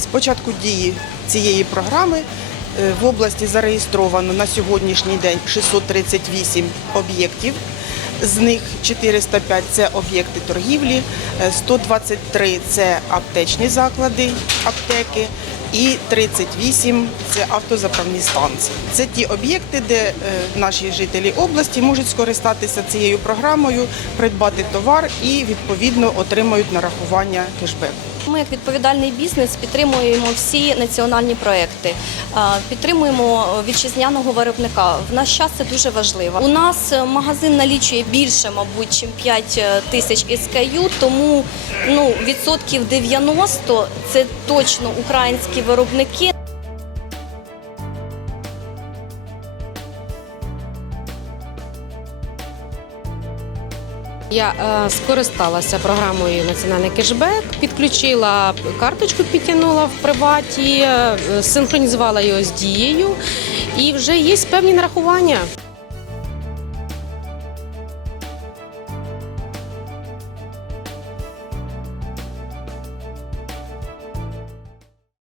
З початку дії цієї програми е, в області зареєстровано на сьогоднішній день 638 об'єктів. З них 405 – це об'єкти торгівлі, е, 123 – це аптечні заклади, аптеки, і 38 – це автозаправні станції. Це ті об'єкти, де е, наші жителі області можуть скористатися цією програмою, придбати товар і відповідно отримають нарахування кешбеку. Ми, як відповідальний бізнес, підтримуємо всі національні проекти, підтримуємо вітчизняного виробника. В наш час це дуже важливо. У нас е, магазин налічує більше, мабуть, ніж 5 тисяч SKU, тому ну, відсотків 90 – це точно українські виробники. Я е, скористалася програмою Національний кешбек, підключила карточку, підтягнула в приваті, е, синхронізувала його з дією, і вже є певні нарахування.